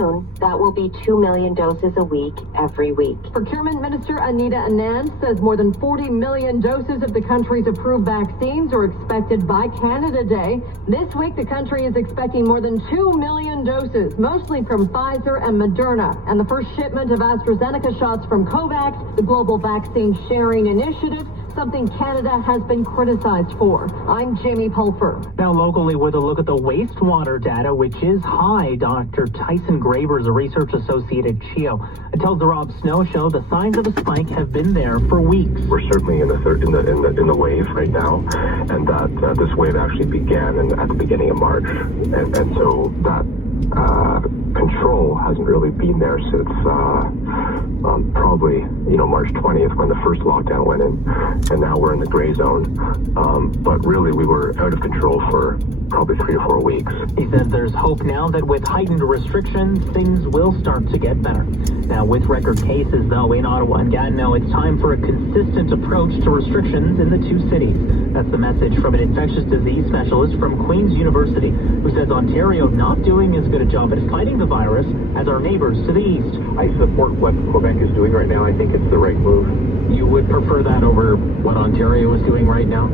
June, that will be 2 million doses a week, every week. Procurement Minister Anita Anand says more than 40 million doses of the country's approved vaccines are expected by Canada Day. This week, the country is expecting more than 2 million doses, mostly from Pfizer and Moderna. And the first shipment of AstraZeneca shots from COVAX, the global vaccine sharing initiative, something Canada has been criticized for. I'm Jamie Pulfer. Now locally with a look at the wastewater data, which is high. Dr. Tyson Graber is a research associate at CHEO. It tells the Rob Snow Show the signs of a spike have been there for weeks. We're certainly in the wave right now, and that this wave actually began at the beginning of March, and so that control hasn't really been there since probably March 20th when the first lockdown went in, and now we're in the gray zone. But really, we were out of control for probably 3 to 4 weeks. He says there's hope now that with heightened restrictions, things will start to get better. Now, with record cases, though, in Ottawa and Gatineau, it's time for a consistent approach to restrictions in the two cities. That's the message from an infectious disease specialist from Queen's University, who says Ontario not doing as good a job at fighting the virus as our neighbors to the east. I support what Quebec is doing right now. I think it's the right move. You would prefer that over what Ontario is doing right now?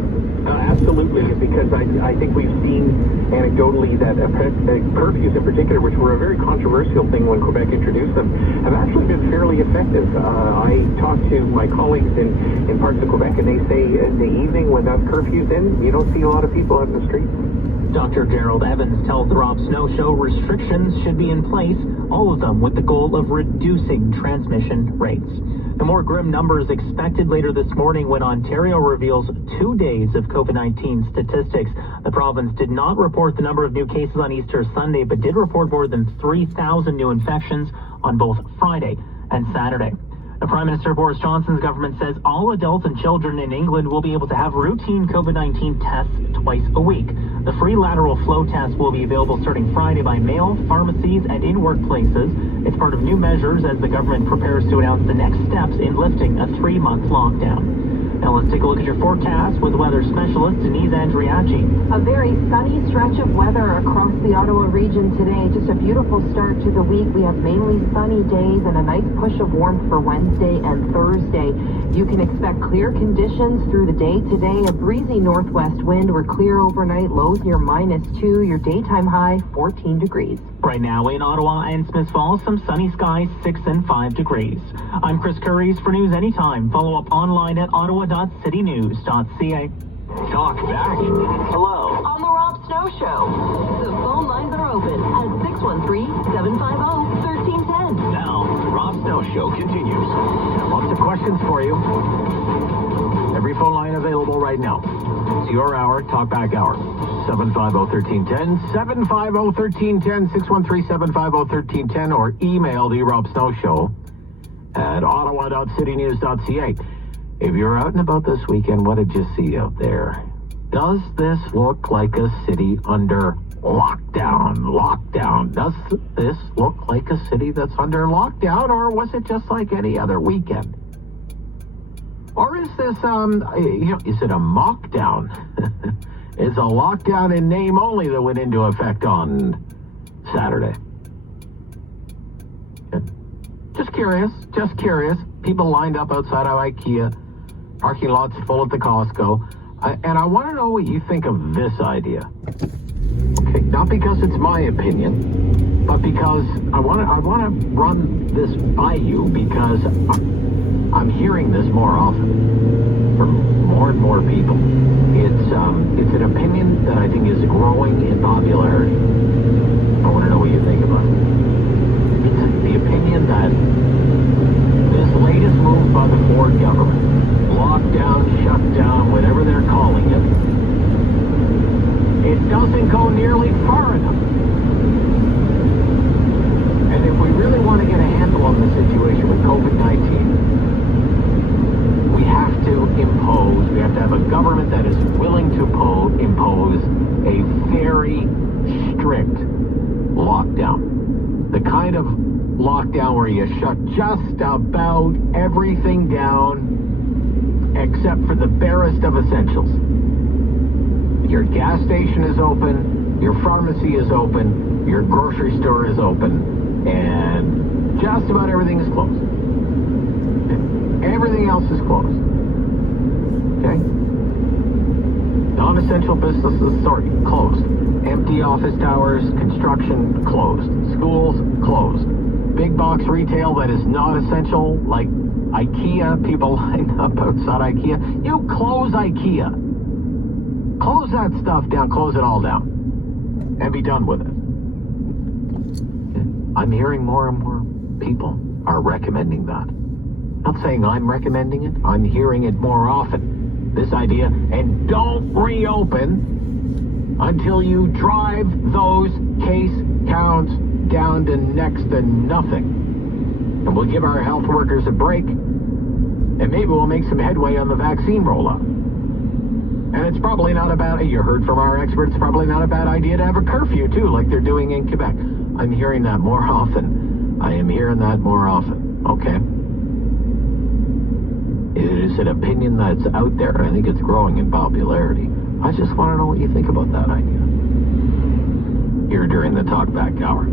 Absolutely, because I think we've seen anecdotally that curfews in particular, which were a very controversial thing when Quebec introduced them, have actually been fairly effective. I talked to my colleagues in parts of Quebec, and they say in the evening when that curfew's in, you don't see a lot of people out in the streets. Dr. Gerald Evans tells the Rob Snow Show restrictions should be in place, all of them with the goal of reducing transmission rates. The more grim numbers expected later this morning when Ontario reveals 2 days of COVID-19 statistics. The province did not report the number of new cases on Easter Sunday, but did report more than 3,000 new infections on both Friday and Saturday. The Prime Minister Boris Johnson's government says all adults and children in England will be able to have routine COVID-19 tests twice a week. The free lateral flow test will be available starting Friday by mail, pharmacies, and in workplaces. It's part of new measures as the government prepares to announce the next steps in lifting a 3-month lockdown. Now let's take a look at your forecast with weather specialist Denise Andriachi. A very sunny stretch of weather across the Ottawa region today. Just a beautiful start to the week. We have mainly sunny days and a nice push of warmth for Wednesday and Thursday. You can expect clear conditions through the day today. A breezy northwest wind. We're clear overnight. Lows near -2. Your daytime high 14 degrees. Right now in Ottawa and Smiths Falls, some sunny skies, 6 and 5 degrees. I'm Chris Curries for News Anytime. Follow up online at ottawa.citynews.ca. Talk back. Hello. On the Rob Snow Show, the phone lines are open at 613-750-1310. Now, the Rob Snow Show continues. Lots of questions for you. Every phone line available right now. It's your hour, Talk Back Hour. 750-1310, 750-1310, 613-750-1310, or email the Rob Snow Show at ottawa.citynews.ca. If you're out and about this weekend, what did you see out there? Does this look like a city under lockdown? Does this look like a city that's under lockdown, or was it just like any other weekend? Or is this, is it a mockdown? It's a lockdown in name only that went into effect on Saturday. Just curious. People lined up outside of IKEA, parking lots full at the Costco, and I want to know what you think of this idea. Okay, not because it's my opinion, but because I want to run this by you because I'm hearing this more often from more and more people. It's an opinion that I think is growing in popularity. I want to know what you think about it. It's the opinion that this latest move by the Ford government, lockdown, shutdown, whatever they're calling it, it doesn't go nearly far enough. And if we really want to get a handle on the situation with COVID-19, we have to have a government that is willing to impose a very strict lockdown. The kind of lockdown where you shut just about everything down except for the barest of essentials. Your gas station is open, your pharmacy is open, your grocery store is open, and just about everything is closed. Everything else is closed. Okay? Non-essential businesses, closed. Empty office towers, construction, closed. Schools, closed. Big box retail that is not essential, like IKEA, people line up outside IKEA. You close IKEA. Close that stuff down, close it all down. And be done with it. I'm hearing more and more people are recommending that. Not saying I'm recommending it, I'm hearing it more often. This idea, and don't reopen until you drive those case counts down to next to nothing. And we'll give our health workers a break, and maybe we'll make some headway on the vaccine rollout. And it's probably not a bad, you heard from our experts, probably not a bad idea to have a curfew too, like they're doing in Quebec. I'm hearing that more often. I am hearing that more often, okay? It is an opinion that's out there, and I think it's growing in popularity. I just want to know what you think about that idea. Here during the Talkback Hour.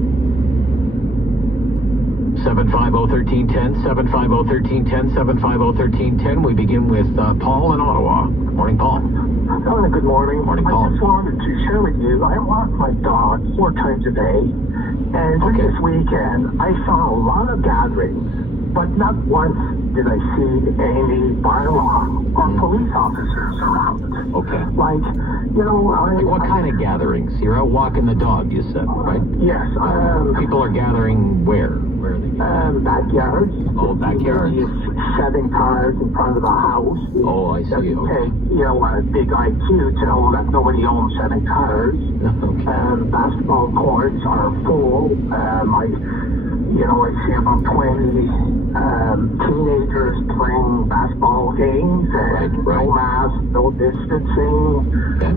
750-1310, 750-1310, 750-1310. We begin with Paul in Ottawa. Good morning, Paul. Good morning. Morning, Paul. I just wanted to share with you, I walk my dog 4 times a day, and this weekend I saw a lot of gatherings, but not once did I see any bylaw or police officers around. Okay. Like, you know, Like what kind of gatherings? You're out walking the dog, you said, right? Yes. People are gathering where? Where are they gathering? Backyards. Oh, backyards. Just setting cars in front of the house. Oh, I see. Okay. Take, you know, a big IQ to know that nobody owns 7 cars. Okay. Basketball courts are full. I see about 20 teenagers playing basketball games, and right. no mask, no distancing. Okay.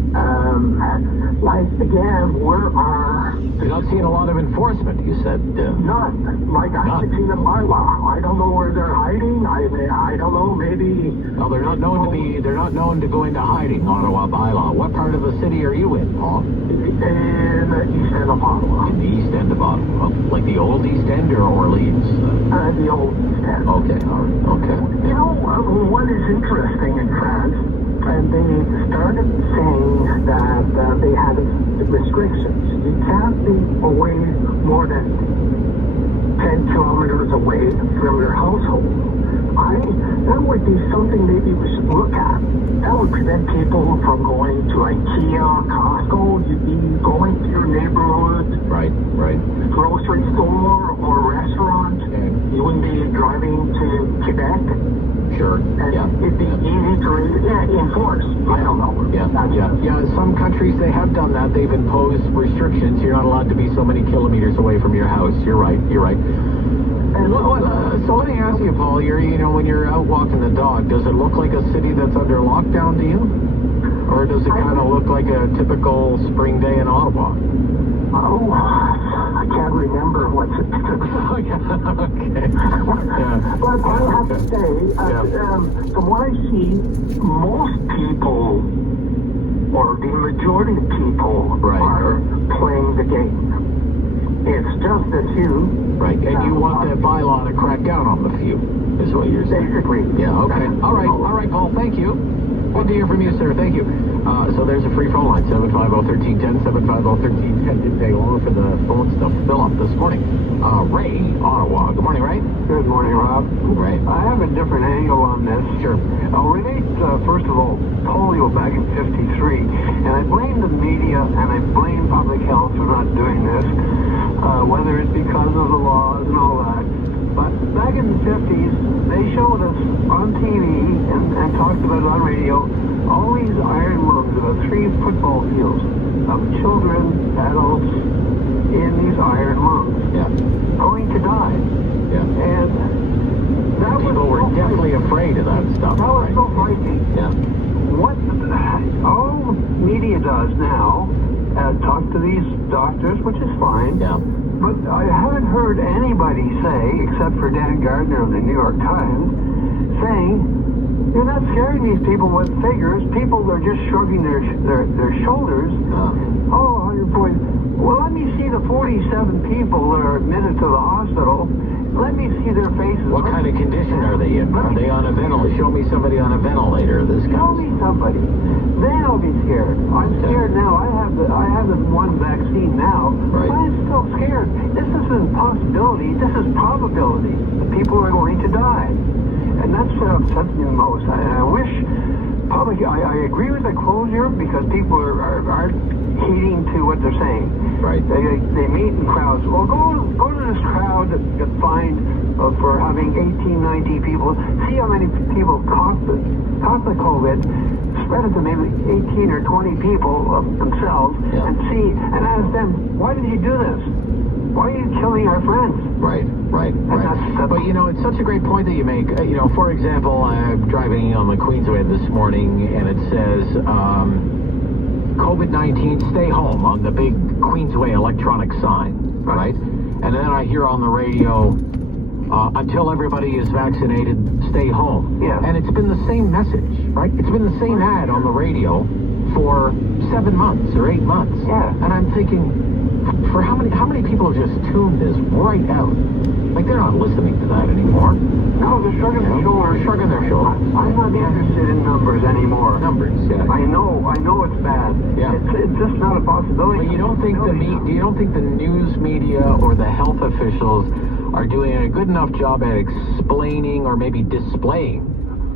Again, where are... You're not seeing a lot of enforcement, you said. None. I haven't seen a bylaw. I don't know where they're hiding. I don't know, maybe... No, they're not known to go into hiding, Ottawa bylaw. What part of the city are you in, Paul? In the east end of Ottawa. In the east end of Ottawa. Like the old east end or Orleans? The old east end. Okay, all right, okay. You know, what is interesting in France, and they started saying that they had restrictions. You can't be away more than 10 kilometers away from your household. That would be something maybe we should look at. That would prevent people from going to IKEA, Costco. You'd be going to your neighborhood. Right. Grocery store or restaurant. Okay. You wouldn't be driving to Quebec. Sure. And Yeah. it'd be easy to enforce. I don't know. Yeah. Some countries, they have done that. They've imposed restrictions. You're not allowed to be so many kilometers away from your house. You're right. And so let me ask you, Paul, when you're out walking the dog, does it look like a city that's under lockdown to you? Or does it kind of look like a typical spring day in Ottawa? Oh, I can't remember what's it. Okay. Yeah. But I have to say, from what I see, most people, or the majority of people, are playing the game. It's just a few. Right, and you want that bylaw to crack down on the few, is what you're saying. Basically. Yeah, okay. All right, Paul, thank you. Good to hear from you, sir. Thank you. So there's a free phone line, 750-1310, 750-1310. Didn't take long for the phones to fill up this morning. Ray, Ottawa. Good morning, Ray. Good morning, Rob. Ray. I have a different angle on this. Sure. I'll relate, first of all, polio back in 53. And I blame the media and I blame public health for not doing this, whether it's because of the laws and all that. But back in the 50s, they showed us on TV and talked about it on radio, all these iron lungs, about 3 football fields of children, adults in these iron lungs, going to die. Yeah. And that people were definitely afraid of that stuff. That was so frightening. Yeah. What all media does now, talk to these doctors, which is fine. Yeah. But I haven't heard anybody say, except for Dan Gardner of the New York Times, saying, you're not scaring these people with figures. People are just shrugging their shoulders. Oh, 100 points. Well, let me see the 47 people that are admitted to the hospital. hospital. Let me see their faces. What kind of condition are they in? Are they on a ventilator? Show me somebody on a ventilator. This guy. Show me somebody. Then I'll be scared. I'm scared now. I have this one vaccine now. Right. But I'm still scared. This isn't possibility. This is probability. The people are going to die. And that's what upsets me the most. I wish I agree with the closure because people are heeding to what they're saying. Right. They meet in crowds. Well, go to this crowd that got fined for having 18, 19 people. See how many people caught the COVID, spread it to maybe 18 or 20 people themselves, and ask them, why did you do this? Why are you killing our friends? Right. That's But, it's such a great point that you make. For example, I'm driving on the Queensway this morning, and it says, COVID-19, stay home on the big Queensway electronic sign, right? And then I hear on the radio, until everybody is vaccinated, stay home. Yeah. And it's been the same message, right? It's been the same ad on the radio for 7 months or 8 months. Yeah. And I'm thinking, for how many people have just tuned this right out? Like, they're not listening to that anymore. No, they're shrugging their shoulders. They're shrugging their shoulders. I'm not interested in numbers anymore. Numbers, yeah. I know it's bad. Yeah. It's just not a possibility. But you don't think the news media or the health officials are doing a good enough job at explaining or maybe displaying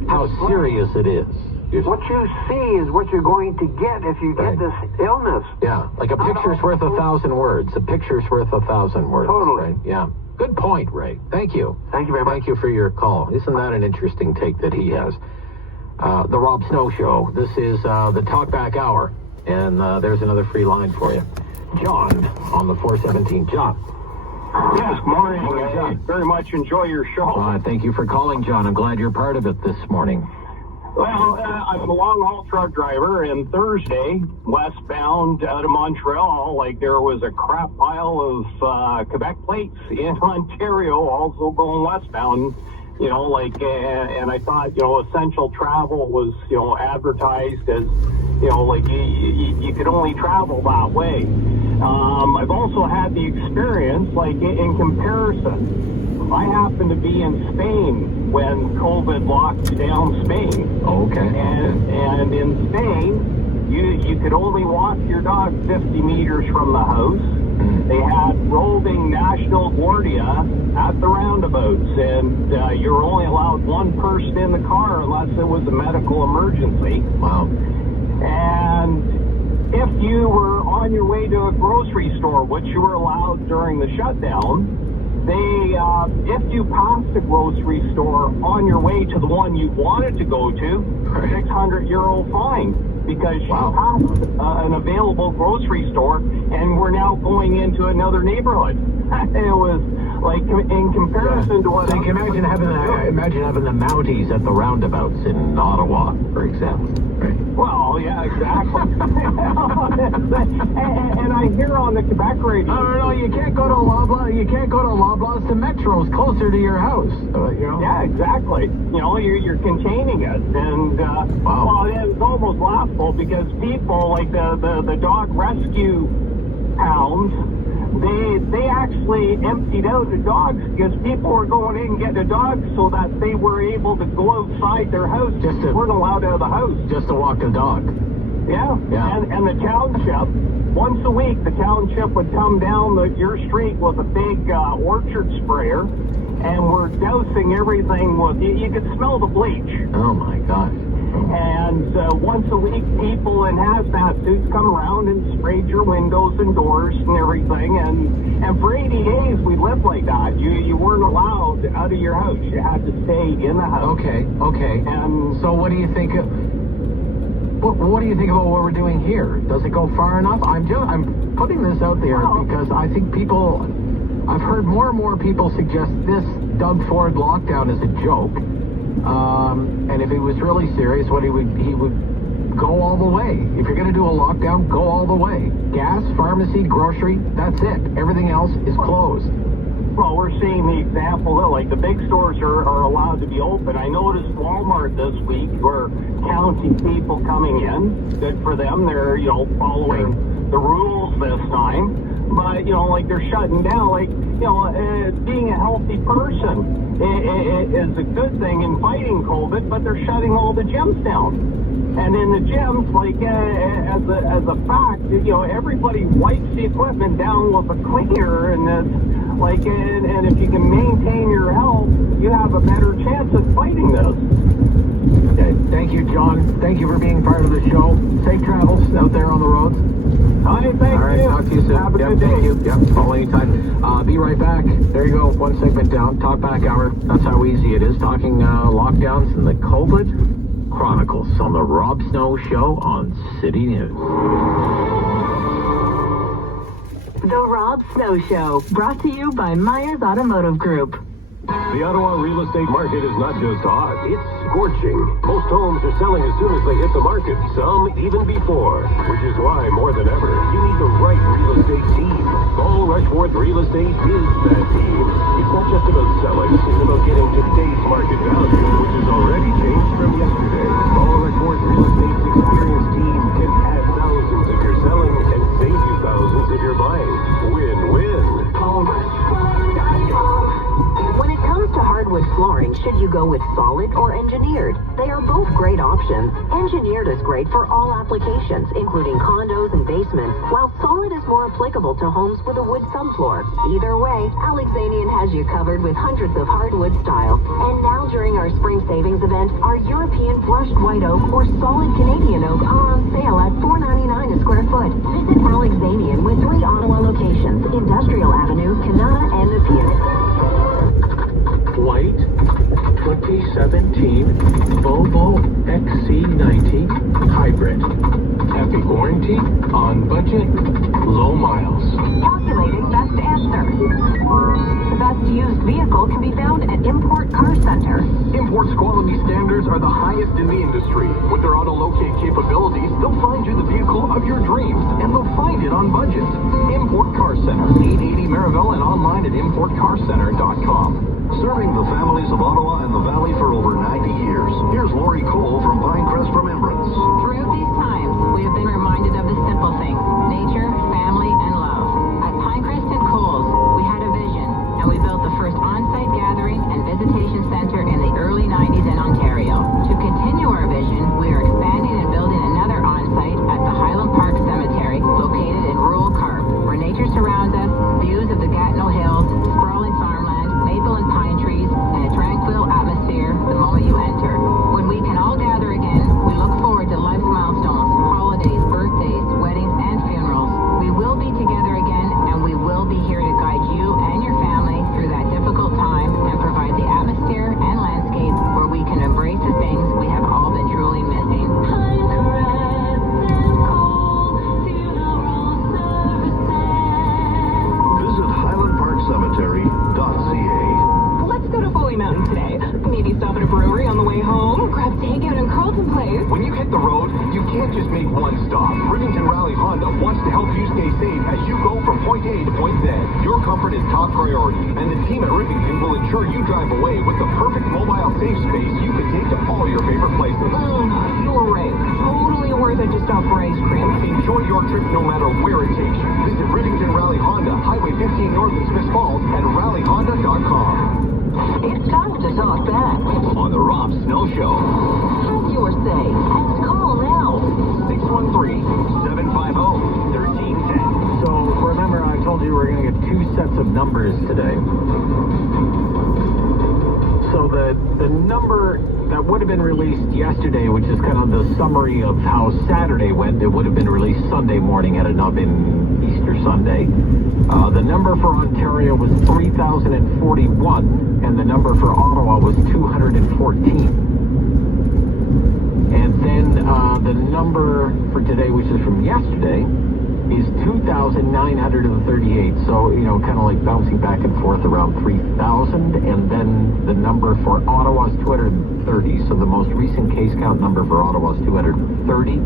how serious it is? What you see is what you're going to get if you get this illness. Yeah, like a picture's worth 1,000 words. A picture's worth 1,000 words. Totally. Right? Yeah. Good point, Ray. Thank you. Thank you very much. Thank you for your call. Isn't that an interesting take that he has? The Rob Snow Show. This is the Talkback Hour, and there's another free line for you. John on the 417. John. Yes, morning. I very much enjoy your show. Thank you for calling, John. I'm glad you're part of it this morning. Well, I'm a long-haul truck driver, and Thursday, westbound out of Montreal, there was a crap pile of Quebec plates in Ontario, also going westbound, and I thought, essential travel was, advertised as, you could only travel that way. I've also had the experience, in comparison. I happened to be in Spain when COVID locked down Spain. Oh, okay. And in Spain, you could only walk your dog 50 meters from the house. They had roving National Guardia at the roundabouts, and you were only allowed one person in the car unless it was a medical emergency. Wow. And if you were on your way to a grocery store, which you were allowed during the shutdown, if you passed a grocery store on your way to the one you wanted to go to, €600 fine because you passed an available grocery store and we're now going into another neighborhood. It was in comparison to what. So you can imagine having the Mounties at the roundabouts in Ottawa, for example. Right. Well, yeah, exactly. and I hear on the Quebec radio. No, you can't go to Loblaws. You can't go to Loblaws. The Metro's closer to your house. Yeah, exactly. You're containing it, and well, it's almost laughable because people like the dog rescue hounds. They actually emptied out the dogs because people were going in and getting the dogs so that they were able to go outside their house. They weren't allowed out of the house. Just to walk the dog. Yeah. And the township, once a week, the township would come down your street with a big orchard sprayer, and we're dousing everything with, you could smell the bleach. Oh, my gosh. And once a week, people in hazmat suits come around and sprayed your windows and doors and everything. And for 80 days, we lived like that. You weren't allowed out of your house. You had to stay in the house. Okay. And so what do you think? What do you think about what we're doing here? Does it go far enough? I'm putting this out there because I think I've heard more and more people suggest this Doug Ford lockdown is a joke. And if it was really serious, he would go all the way. If you're going to do a lockdown, go all the way. Gas, pharmacy, grocery, that's it. Everything else is closed. Well, we're seeing the example that, the big stores are allowed to be open. I noticed Walmart this week were counting people coming in. Good for them. They're, following the rules this time. But, they're shutting down. being a healthy person is a good thing in fighting COVID, but they're shutting all the gyms down. And in the gyms, as a fact, everybody wipes the equipment down with a cleaner, and and if you can maintain your health, you have a better chance at fighting this. Okay, thank you, John. Thank you for being part of the show. Safe travels out there on the roads. All right, talk to you soon. Have a good day. Thank you. Yep, call anytime. Be right back. There you go, one segment down. Talk back hour. That's how easy it is. Talking lockdowns and the COVID Chronicles on the Rob Snow Show on City News. The Rob Snow Show, brought to you by Myers Automotive Group. The Ottawa real estate market is not just hot, it's scorching. Most homes are selling as soon as they hit the market, some even before, which is why, more than ever, you need the right real estate team. Paul Rushworth Real Estate is that team. It's not just about selling, it's about getting today's market value, which has already changed from yesterday. Paul Rushworth Real Estate's experienced team can add thousands if you're selling and save you thousands if you're buying. Win-win. When it comes to hardwood flooring, should you go with solid or engineered? They are both great options. Engineered is great for all applications, including condos and basements, while solid is more applicable to homes with a wood subfloor. Either way, Alexanian has you covered with hundreds of hardwood styles. And now during our spring savings event, our European flushed white oak or solid Canadian oak are on sale at $4.99 a square foot. Visit Alexanian with 3 Ottawa locations: Industrial Avenue, Kanata, and Nepean. White 2017 Volvo XC90 Hybrid. Happy warranty, on budget, low miles. Calculating best answer. The best used vehicle can be found at Import Car Center. Import's quality standards are the highest in the industry. With their auto-locate capabilities, they'll find you the vehicle of your dreams, and they'll find it on budget. Import Car Center, 880 Maryville, and online at importcarcenter.com. Serving the families of Ottawa and the Valley for over 90 years. Here's Lori Cole from Pinecrest Remembrance. Throughout these times, we have been reminded of the simple things: nature, family, and love. At Pinecrest and Coles, we had a vision, and we built the first on-site gathering and visitation center in the early 90s in Ontario. To continue our vision, we are expanding and building another on-site at the Highland Park Cemetery, located in rural Carp, where nature surrounds us, views of the Gatineau Hills, sprawling farmland, maple and pine trees, and a tranquil atmosphere the moment you enter. When we can all gather again, we look forward to life's milestones, holidays, birthdays, weddings, and funerals. We will be together again, and we will be here to guide you and your family through that difficult time and provide the atmosphere and landscape where we can embrace the things we have all been truly missing. Visit highlandparkcemetery.ca. Let's go to Foley Mountain today. Maybe stop at a brewery on the way home, grab takeout in Carlton Place. When you hit the road, you can't just make one stop. Rivington Rally Honda wants to help you stay safe as you go from point A to point Z. Your comfort is top priority, and the team at Rivington will ensure you drive away with the perfect mobile safe space you can take to all your favorite places. You were right. Totally worth it to stop for ice cream. Enjoy your trip no matter where it takes you. Visit Rivington Rally Honda, Highway 15 North in Smith Falls, and rallyhonda.com. It's time to talk back. On the Rob Snow Show. Have your say. And call now. 613-750-1310. So remember, I told you we're going to get 2 sets of numbers today. So the number that would have been released yesterday, which is kind of the summary of how Saturday went, it would have been released Sunday morning had it not been Easter Sunday. The number for Ontario was 3,041, and the number for Ottawa was 214. And then the number for today, which is from yesterday, is 2,938. So, kind of like bouncing back and forth around 3,000. And then the number for Ottawa is 230. So the most recent case count number for Ottawa is 230,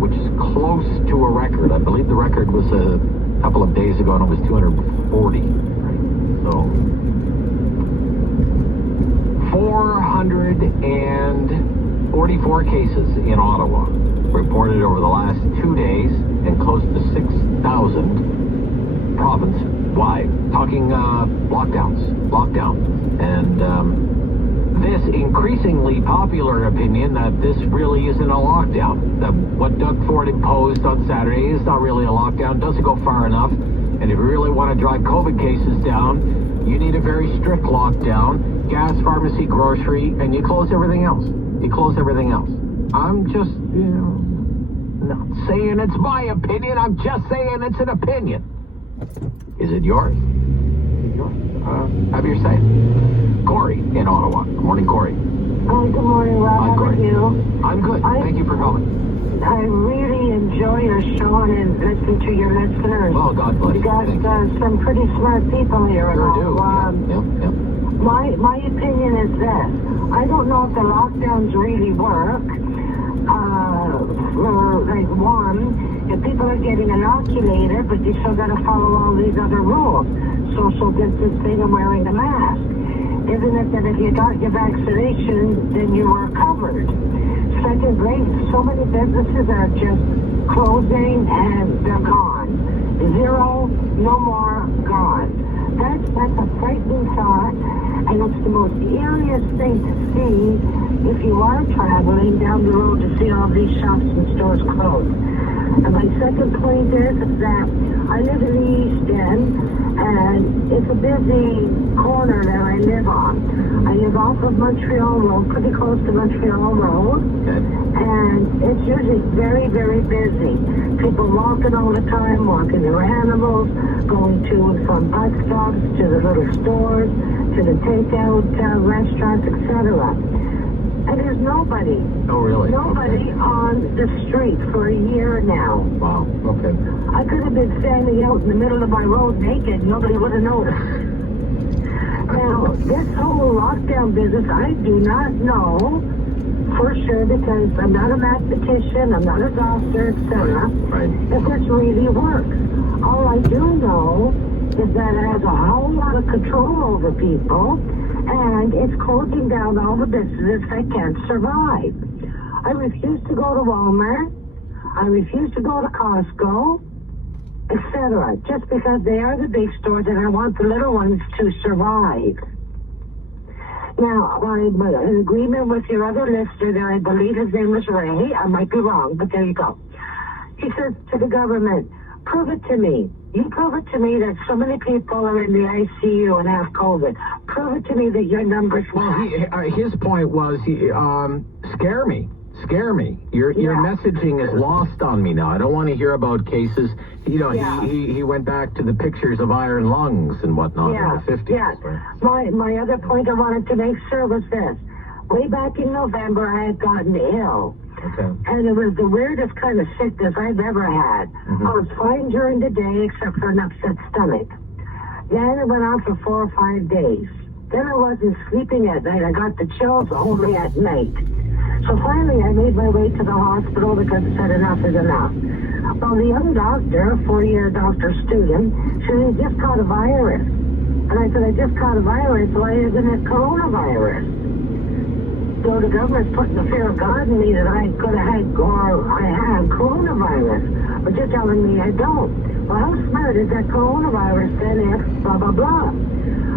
which is close to a record. I believe the record was a couple of days ago, and it was 240. Right? So 444 cases in Ottawa reported over the last 2 days, and close to 6,000 province Why? Talking lockdown. And this increasingly popular opinion that this really isn't a lockdown. That what Doug Ford imposed on Saturday is not really a lockdown, doesn't go far enough. And if you really want to drive COVID cases down, you need a very strict lockdown, gas, pharmacy, grocery, and you close everything else. I'm just, not saying it's my opinion, I'm just saying it's an opinion. Is it yours? Have your say. Corey in Ottawa. Good morning, Corey. Hi, good morning, Rob. Hi, Corey. How are you? I'm good. Thank you for calling. I really enjoy your show and listen to your listeners. Oh, God bless you. You got some pretty smart people here. Sure do. Yep. My opinion is this. I don't know if the lockdowns really work. If people are getting inoculated, but you still got to follow all these other rules. Social distancing and wearing a mask. Isn't it that if you got your vaccination, then you were covered? Secondly, so many businesses are just closing and they're gone. Zero, no more, gone. That's a frightening thought, and it's the most eeriest thing to see if you are traveling down the road to see all these shops and stores closed. And my second point is that I live in the East End, and it's a busy corner that I live on. I live off of Montreal Road, pretty close to Montreal Road, and it's usually very, very busy. People walking all the time, walking their animals, going to and from bus stops, to the little stores, to the takeout restaurants, etc. And there's nobody. Oh, really? Nobody on the street for a year now. Wow, okay. I could have been standing out in the middle of my road naked. Nobody would have noticed. Now, this whole lockdown business, I do not know for sure because I'm not a mathematician, I'm not a doctor, etc. Right. If this really works. All I do know is that it has a whole lot of control over people, and it's closing down all the businesses that can't survive. I refuse to go to Walmart. I refuse to go to Costco, etc. Just because they are the big stores and I want the little ones to survive. Now, I'm in agreement with your other listener there. I believe his name was Ray. I might be wrong, but there you go. He says to the government, prove it to me. You prove it to me that so many people are in the ICU and have COVID. Prove it to me that your numbers His point was, scare me. Your messaging is lost on me now. I don't want to hear about cases. He went back to the pictures of iron lungs and whatnot in the 50s. Yeah. My other point I wanted to make sure was this. Way back in November, I had gotten ill. Okay. And it was the weirdest kind of sickness I've ever had. Mm-hmm. I was fine during the day except for an upset stomach. Then it went on for 4 or 5 days. Then I wasn't sleeping at night. I got the chills only at night. So finally I made my way to the hospital because I said enough is enough. Well, the other doctor, a 4-year doctor student, said he just caught a virus. And I said, I just caught a virus. Why isn't it coronavirus? So the government's putting the fear of God in me that I could have had, or I have coronavirus. But you're telling me I don't. Well, how smart is that coronavirus then if blah, blah, blah?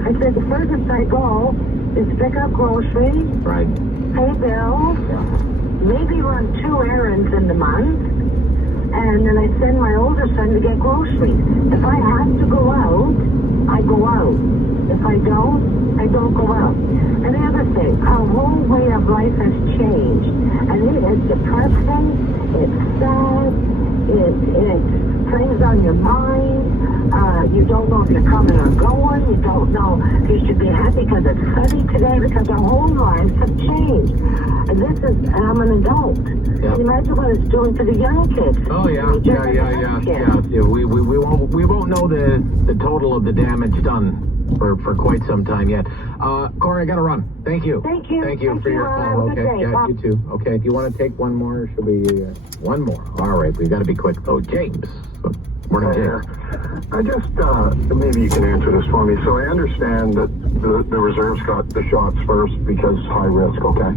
I said the furthest I go is pick up groceries, pay bills, maybe run 2 errands in the month, and then I send my older son to get groceries. If I have to go out, I go out. If I don't go out. And the other thing, our whole way of life has changed. And it is depressing, it's sad, it plays on your mind. You don't know if you're coming or going. You don't know if you should be happy because it's sunny today, because our whole lives have changed. And this is, I'm an adult. Can you imagine what it's doing to the young kids? Oh, yeah. We won't know the total of the damage done for quite some time yet. Corey, I gotta run. Thank you. Thank you for your call. Okay, yeah, you too. Okay, do you want to take one more? Should we? One more. All right, we've got to be quick though. James. Morning, James. I just, maybe you can answer this for me. So I understand that the reserves got the shots first because high risk, okay?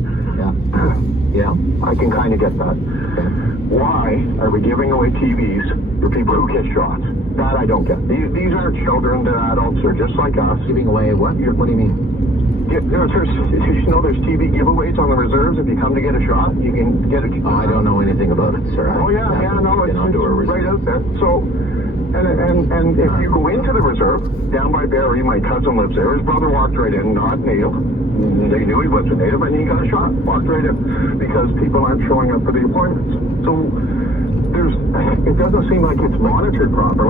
Yeah. I can kind of get that. Okay. Why are we giving away TVs for people who get shots? That I don't get. These are children. They're adults. They're just like us. Giving away what? What do you mean? There's TV giveaways on the reserves. If you come to get a shot, you can get a shot. I don't know anything about it, sir. Oh, yeah, no, it's right out there. So, and if you go into the reserve, down by Barrie, my cousin lives there. His brother walked right in, not native. They knew he was a native, and he got a shot. Walked right in, because people aren't showing up for the appointments. So, it doesn't seem like it's monitored properly.